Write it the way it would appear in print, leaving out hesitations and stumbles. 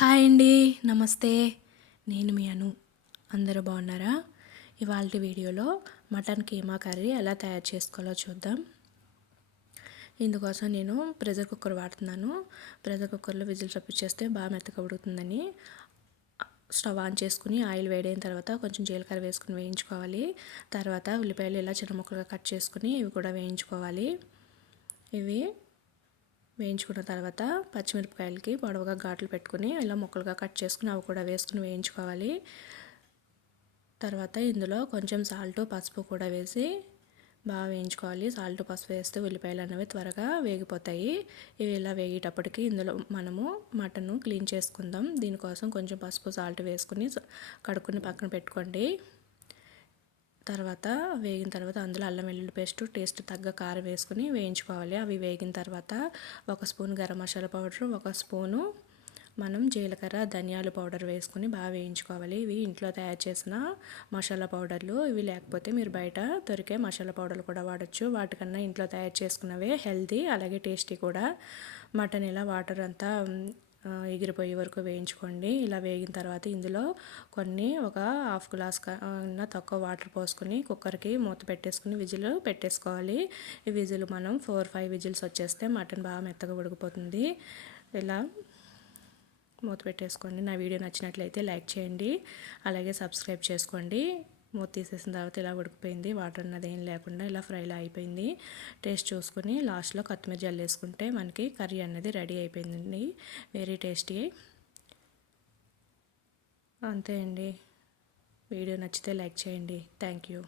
Hi అండి. నమస్తే. నేను మీ అను. అందరూ బాగున్నారా? ఇవాల్టి వీడియోలో మటన్ కీమా కర్రీ ఎలా తయారు చేసుకోవాలో చూద్దాం. ఇందుకోసం నేను ప్రెషర్ కుక్కర్ వాడుతున్నాను. ప్రెషర్ కుక్కర్లో విజిల్స్ రప్పించేస్తే బాగా మెత్తగా ఉడుకుతుందని స్టవ్ ఆన్ చేసుకుని ఆయిల్ వేడైన తర్వాత కొంచెం జీలకర్ర వేసుకుని వేయించుకోవాలి. తర్వాత ఉల్లిపాయలు ఇలా చిన్న ముక్కలుగా కట్ చేసుకుని ఇవి కూడా వేయించుకోవాలి. ఇవి వేయించుకున్న తర్వాత పచ్చిమిరపకాయలకి పొడవుగా ఘాట్లు పెట్టుకుని ఇలా ముక్కలుగా కట్ చేసుకుని అవి కూడా వేసుకుని వేయించుకోవాలి. తర్వాత ఇందులో కొంచెం సాల్ట్ పసుపు కూడా వేసి బాగా వేయించుకోవాలి. సాల్ట్ పసుపు వేస్తే ఉల్లిపాయలు అనేవి త్వరగా వేగిపోతాయి. ఇవి ఇలా వేగేటప్పటికి ఇందులో మనము మటన్ క్లీన్ చేసుకుందాం. దీనికోసం కొంచెం పసుపు సాల్ట్ వేసుకుని కడుక్కుని పక్కన పెట్టుకోండి. తర్వాత వేగిన తర్వాత అందులో అల్లం వెల్లుల్లి పేస్ట్ టేస్ట్ తగ్గ కారం వేసుకుని వేయించుకోవాలి. అవి వేగిన తర్వాత 1 spoon garam masala powder, 1 spoon మనం జీలకర్ర ధనియాల పౌడర్ వేసుకుని బాగా వేయించుకోవాలి. ఇవి ఇంట్లో తయారు చేసిన మసాలా పౌడర్లు. ఇవి లేకపోతే మీరు బయట దొరికే మసాలా పౌడర్లు కూడా వాడచ్చు. వాటికన్నా ఇంట్లో తయారు చేసుకున్నవే హెల్తీ, అలాగే టేస్టీ కూడా. మటన్ ఇలా వాటర్ అంతా ఎగిరిపోయే వరకు వేయించుకోండి. ఇలా వేగిన తర్వాత ఇందులో ఒక హాఫ్ గ్లాస్ కన్నా తక్కువ వాటర్ పోసుకొని కుక్కర్కి మూత పెట్టేసుకుని విజిల్ పెట్టేసుకోవాలి. ఈ విజిల్ మనం 4-5 విజిల్స్ వచ్చేస్తే మటన్ బాగా మెత్తగా ఉడికిపోతుంది. ఇలా మూత పెట్టేసుకోండి. నా వీడియో నచ్చినట్లయితే లైక్ చేయండి, అలాగే సబ్స్క్రైబ్ చేసుకోండి. మూత తీసేసిన తర్వాత ఇలా ఉడికిపోయింది. వాటర్ అన్నది ఏం లేకుండా ఇలా ఫ్రైలా అయిపోయింది. టేస్ట్ చూసుకుని లాస్ట్లో కొత్తిమీర జల్లేసుకుంటే మనకి కర్రీ అనేది రెడీ అయిపోయిందండి. Very tasty. అంతే అండి. వీడియో నచ్చితే లైక్ చేయండి. Thank you.